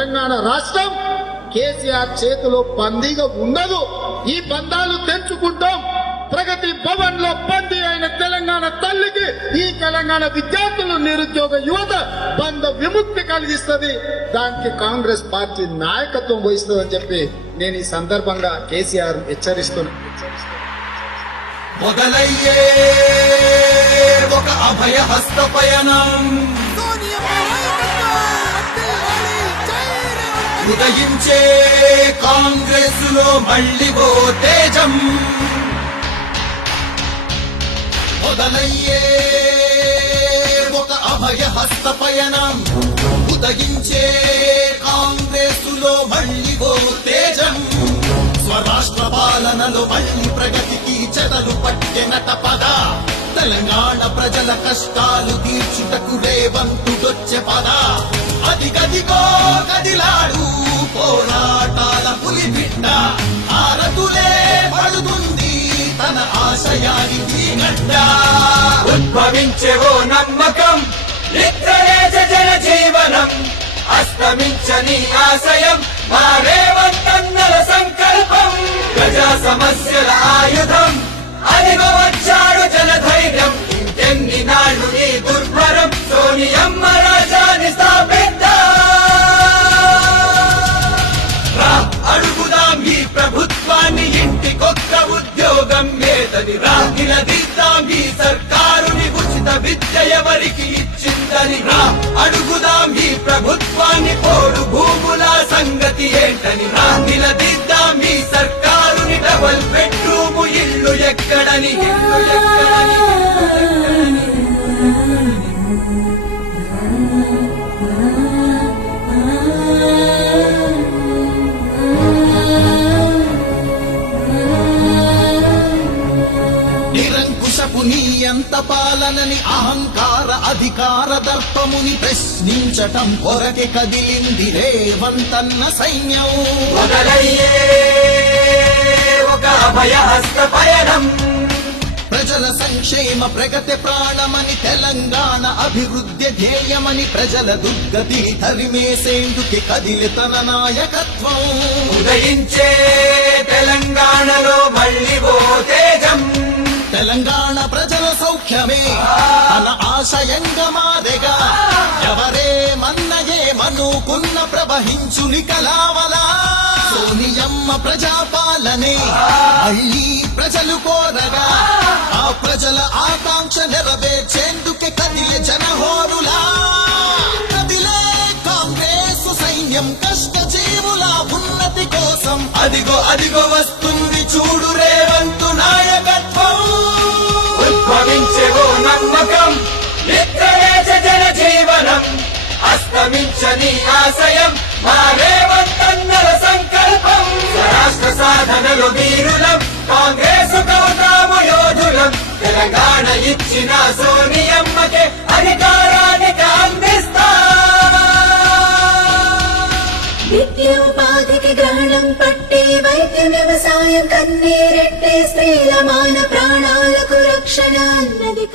తెలంగాణ రాష్ట్రం కేసీఆర్ చేతిలో పందిగా ఉండదు. ఈ బంధాలు తెంచుకుంటాం. ప్రగతి భవన్ లో బందీ అయిన తెలంగాణ తల్లికి ఈ తెలంగాణ విద్యార్థులు, నిరుద్యోగ యువత బంధ విముక్తి కలిగిస్తుంది. దానికి కాంగ్రెస్ పార్టీ నాయకత్వం వహిస్తుందని చెప్పి నేను ఈ సందర్భంగా కేసీఆర్ హెచ్చరిస్తున్నా. మొదలయ్యే ఒక అభయ హస్త పయనం, ఉదయించే కాంగ్రెస్ లో మళ్ళీ ఓ తేజం. మొదలయ్యే ఒక అభయ హస్త పయనం, ఉదయించే కాంగ్రెస్ లో మళ్ళీ ఓ తేజం. స్వరాష్ట్ర పాలనలో మళ్ళీ ప్రగతికి చెదలు పట్టెనట పద. తెలంగాణ ప్రజల కష్టాలు తీర్చుటకు రేవంతుడొచ్చే పద. అదిగదిగో కదిలాడు పోరాటాల పులి బిడ్డ. ఆరతులే పడుతుంది తన ఆశయానికి గడ్డ. ఉద్భవించే ఓ నమ్మకం, నిద్రలేచ జన జీవనం. అస్తమించని ఆశయం మా రేవంతన్నల సంకల్పం. ప్రజా సమస్యల ఆయుధం అదిగో వచ్చాడు జనధైర్యం. ఇంకెన్ని నాళ్ళు నీ దుర్భరం, సోనియమ్మ రాజాని స్థాపిద్దాం. అడుగుదాం ఈ ప్రభుత్వాన్ని, ఇంటికొక్క ఉద్యోగం ఏదని రా. నిలదీద్దాం ఈ సర్కారుని, ఉచిత విద్య ఎవరికి ఇచ్చిందని రా. అడుగుదాం ఈ ప్రభుత్వాన్ని, పోడు భూముల సంగతి ఏంటని రా. నిలదీద్దాం ఈ సర్కారుని, డబల్ బెడ్రూము ఇల్లు ఎక్కడని. నిరంకుశపు నియంత పాలనని, అహంకార అధికార దర్పముని ప్రశ్నించటం కొరకే కదిలింది రేవంతన్న సైన్యం. మొదలయ్యే ఒక అభయ హస్త పయనం, ప్రజల సంక్షేమ ప్రగతి ప్రాణమని, తెలంగాణ అభివృద్ధి ధ్యేయమని, ప్రజల దుర్గతిని తరిమేసేందుకే కదిలి తన నాయకత్వం. ఉదయించే తెలంగాణలో మళ్ళీ ఓ తేజం. తెలంగాణ ప్రజల సౌఖ్యమే తన ఆశయంగా మాదెగా. ఎవరేమన్నయేమనుకున్న ప్రవహించుని కలావలా. సోనియమ్మ ప్రజాపాలనే మళ్ళీ ప్రజలు కోరగా, ఆ ప్రజల ఆకాంక్ష నెరవేర్చేందుకే కదిలే జనహోరులా. కదిలే కాంగ్రెస్ సైన్యం కష్టజీవుల ఉన్నతి కోసం. అదిగో అదిగో వస్తుంది చూడు రేవంతు నాయకత్వం. ఉద్భవించే ఓ నమ్మకం, నిద్రలేచ జన జీవనం. అస్తమించని ఆశయం మా రేవంతన్నల సంకల్పం. రాష్ట్ర సాధనలో వీరులం, కాంగ్రెస్ కౌతాము యోధులం. తెలంగాణ ఇచ్చిన సోనియమ్మకే అధికారానికి అందిస్తా. విద్యోపాధికి గ్రహణం పట్టే, వైద్య వ్యవసాయం కన్నీరెట్టే, స్త్రీల మాన ప్రాణాలకు రక్షణ అన్నది